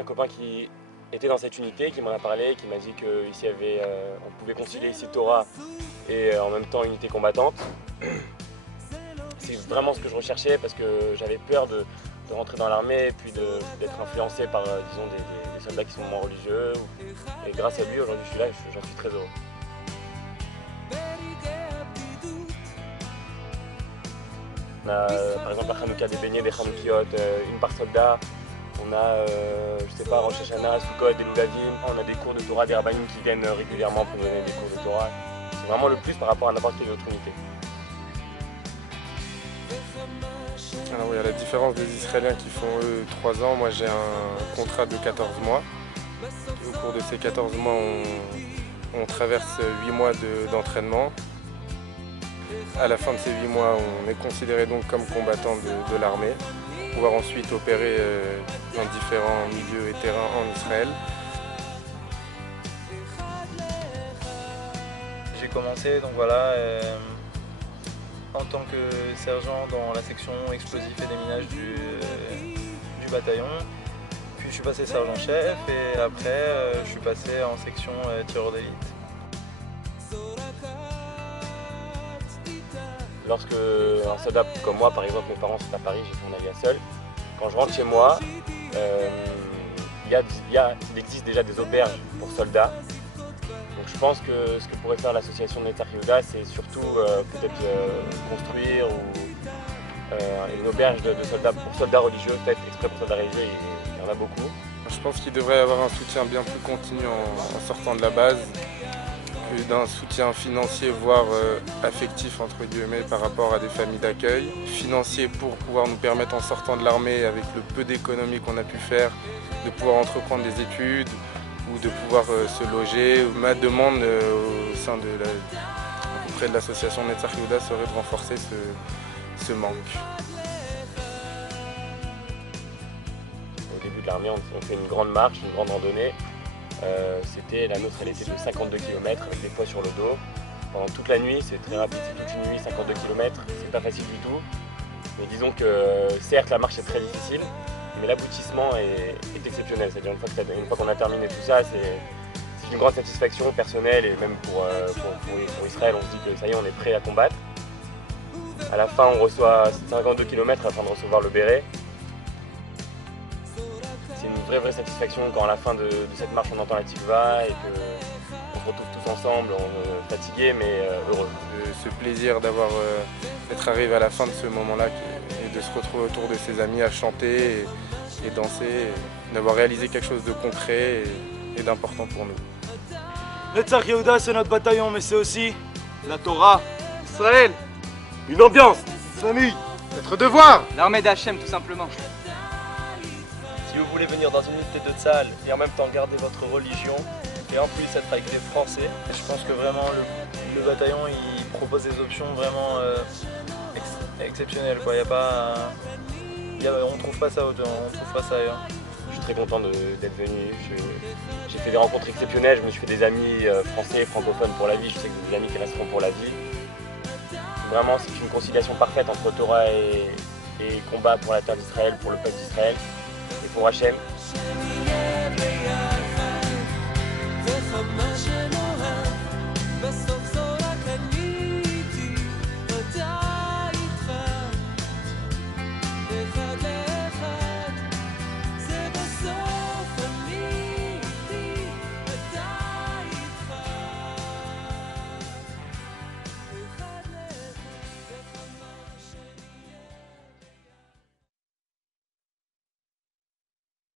un copain qui était dans cette unité, qui m'en a parlé, qui m'a dit qu'ici on pouvait concilier ici Torah et en même temps unité combattante. C'est vraiment ce que je recherchais parce que j'avais peur de rentrer dans l'armée et puis d'être influencé par disons, des soldats qui sont moins religieux. Et grâce à lui, aujourd'hui je suis là et j'en suis très heureux. On a par exemple la Hanouka des beignets, des Hanoukiot, une par soldat. On a, je sais pas, Rosh Hashanah, Sukkot, des Loulavim. On a des cours de Torah, des rabbinim qui viennent régulièrement pour nous donner des cours de Torah. C'est vraiment le plus par rapport à n'importe quelle autre unité. Alors oui, à la différence des Israéliens qui font eux 3 ans, moi j'ai un contrat de 14 mois. Et au cours de ces 14 mois, on traverse 8 mois d'entraînement. À la fin de ces 8 mois, on est considéré donc comme combattant de l'armée, pour pouvoir ensuite opérer dans différents milieux et terrains en Israël. J'ai commencé donc voilà, en tant que sergent dans la section explosifs et déminage du bataillon. Puis je suis passé sergent-chef et après je suis passé en section tireur d'élite. Lorsque un soldat comme moi, par exemple, mes parents sont à Paris, j'ai fait mon alia seul. Quand je rentre chez moi, il existe déjà des auberges pour soldats. Donc je pense que ce que pourrait faire l'association Netzach Yehuda, c'est surtout peut-être construire une auberge de soldats pour soldats religieux, peut-être exprès pour soldats religieux, il y en a beaucoup. Je pense qu'il devrait y avoir un soutien bien plus continu en sortant de la base, d'un soutien financier, voire affectif entre guillemets par rapport à des familles d'accueil. Financier pour pouvoir nous permettre en sortant de l'armée, avec le peu d'économies qu'on a pu faire, de pouvoir entreprendre des études ou de pouvoir se loger. Ma demande auprès de l'association Netzach Yehuda serait de renforcer ce manque. Au début de l'armée, on fait une grande marche, une grande randonnée. La nôtre elle était de 52 km avec des poids sur le dos. Pendant toute la nuit, c'est très rapide, c'est toute une nuit, 52 km, c'est pas facile du tout. Mais disons que certes la marche est très difficile, mais l'aboutissement est exceptionnel. C'est-à-dire une fois qu'on a terminé tout ça, c'est une grande satisfaction personnelle et même pour Israël, on se dit que ça y est, on est prêt à combattre. À la fin, on reçoit 52 km afin de recevoir le béret. C'est une vraie satisfaction quand à la fin de cette marche on entend la tikva et qu'on se retrouve tous ensemble, fatigués mais heureux. Ce plaisir d'être arrivé à la fin de ce moment-là et de se retrouver autour de ses amis à chanter et danser, d'avoir réalisé quelque chose de concret et d'important pour nous. Netzach Yehuda, c'est notre bataillon, mais c'est aussi la Torah, Israël, une ambiance, famille, notre devoir. L'armée d'Hachem, tout simplement. Si vous voulez venir dans une unité de Tzahal et en même temps garder votre religion et en plus être avec des Français, je pense que vraiment le bataillon il propose des options vraiment exceptionnelles. Quoi. On trouve pas ça ailleurs. Je suis très content d'être venu. J'ai fait des rencontres exceptionnelles, je me suis fait des amis français, francophones pour la vie, je sais que j'ai des amis qui resteront pour la vie. Vraiment, c'est une conciliation parfaite entre Torah et combat pour la terre d'Israël, pour le peuple d'Israël et pour Hachem.